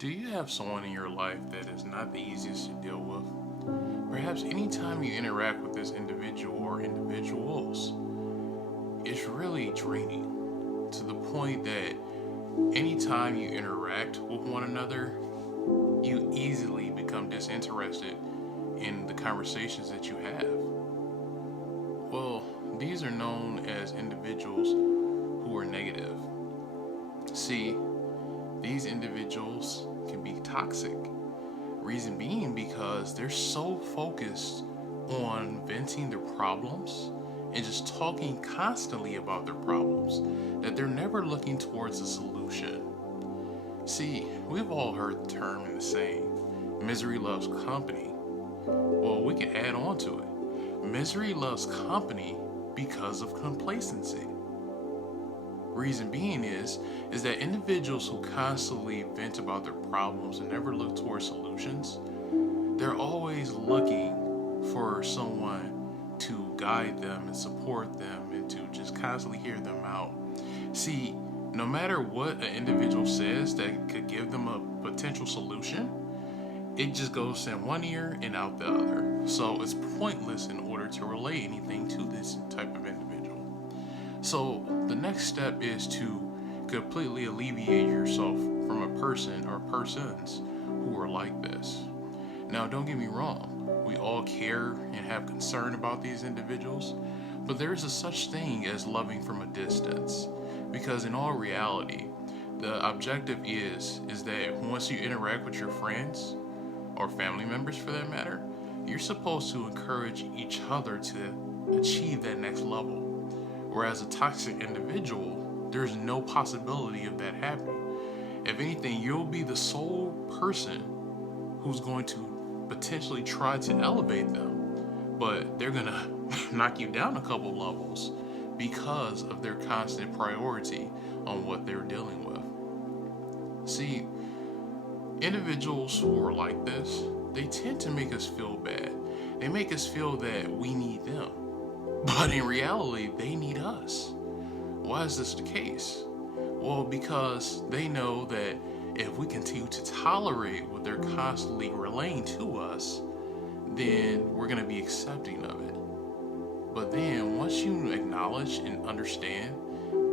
Do you have someone in your life that is not the easiest to deal with? Perhaps anytime you interact with this individual or individuals, it's really draining to the point that anytime you interact with one another, you easily become disinterested in the conversations that you have. Well, these are known as individuals who are negative. See, these individuals can be toxic. Reason being because they're so focused on venting their problems and just talking constantly about their problems that they're never looking towards a solution. See, we've all heard the term and the saying, misery loves company. Well, we can add on to it. Misery loves company because of complacency. Reason being is that individuals who constantly vent about their problems and never look towards solutions, they're always looking for someone to guide them and support them and to just constantly hear them out. See, no matter what an individual says that could give them a potential solution, it just goes in one ear and out the other. So it's pointless in order to relay anything to this type of individual. So the next step is to completely alleviate yourself from a person or persons who are like this. Now, don't get me wrong, we all care and have concern about these individuals, but there's a such thing as loving from a distance. Because in all reality, the objective is that once you interact with your friends or family members for that matter, you're supposed to encourage each other to achieve that next level. Whereas a toxic individual, there's no possibility of that happening. If anything, you'll be the sole person who's going to potentially try to elevate them, but they're gonna knock you down a couple levels because of their constant priority on what they're dealing with. See, individuals who are like this, they tend to make us feel bad. They make us feel that we need them. But in reality, they need us. Why is this the case? Well, because they know that if we continue to tolerate what they're constantly relaying to us, then we're going to be accepting of it. But then once you acknowledge and understand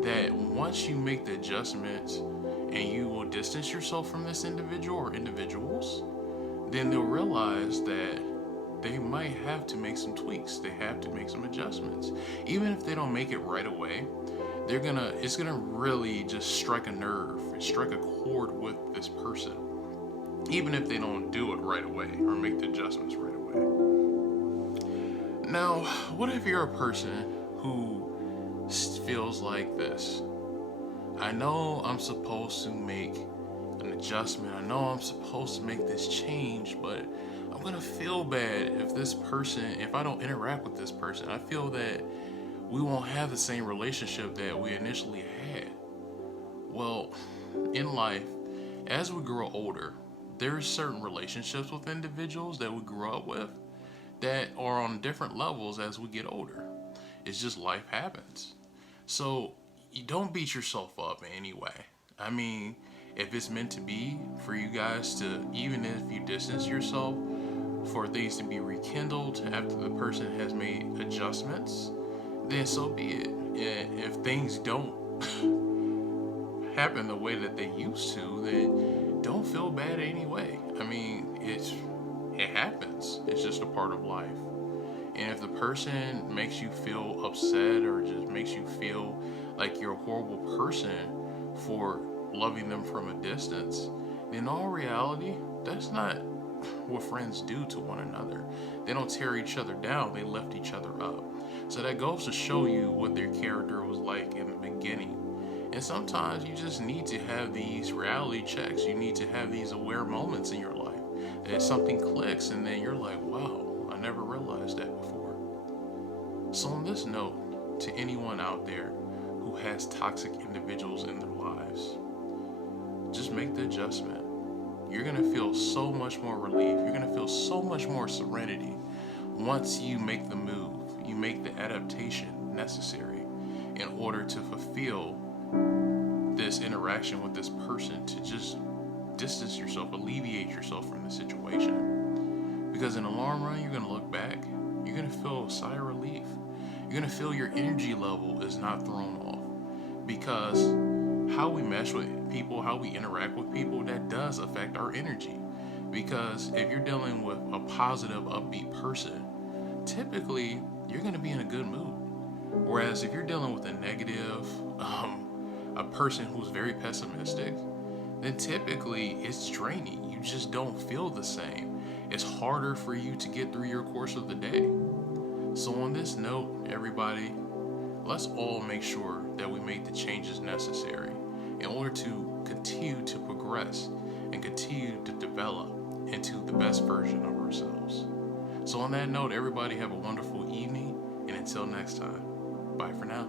that once you make the adjustments and you will distance yourself from this individual or individuals, then they'll realize that they might have to make some tweaks. They have to make some adjustments. Even if they don't make it right away, it's gonna really just strike a nerve and strike a chord with this person. Even if they don't do it right away or make the adjustments right away. Now, what if you're a person who feels like this? I know I'm supposed to make an adjustment. I know I'm supposed to make this change, but I'm gonna feel bad if I don't interact with this person. I feel that we won't have the same relationship that we initially had. Well, in life, as we grow older, there's certain relationships with individuals that we grew up with that are on different levels as we get older. It's just life happens. So you don't beat yourself up in any way. I mean, if it's meant to be for you guys to, even if you distance yourself, for things to be rekindled after the person has made adjustments, then so be it. If things don't happen the way that they used to, then don't feel bad anyway. I mean, it happens. It's just a part of life. And if the person makes you feel upset or just makes you feel like you're a horrible person for loving them from a distance, then in all reality, that's not what friends do to one another. They don't tear each other down, they lift each other up. So that goes to show you what their character was like in the beginning. And sometimes you just need to have these reality checks. You need to have these aware moments in your life that something clicks and then you're like, wow, I never realized that before. So on this note, to anyone out there who has toxic individuals in their lives, just make the adjustment. You're going to feel so much more relief. You're going to feel so much more serenity once you make the move. You make the adaptation necessary in order to fulfill this interaction with this person to just distance yourself, alleviate yourself from the situation. Because in the long run, you're going to look back, you're going to feel a sigh of relief. You're going to feel your energy level is not thrown off. Because how we mesh with people, how we interact with people, that does affect our energy. Because if you're dealing with a positive, upbeat person, typically you're going to be in a good mood. Whereas if you're dealing with a negative, a person who's very pessimistic, then typically it's draining. You just don't feel the same. It's harder for you to get through your course of the day. So on this note, everybody, let's all make sure that we make the changes necessary in order to continue to progress and continue to develop into the best version of ourselves. So on that note, everybody have a wonderful evening, and until next time, bye for now.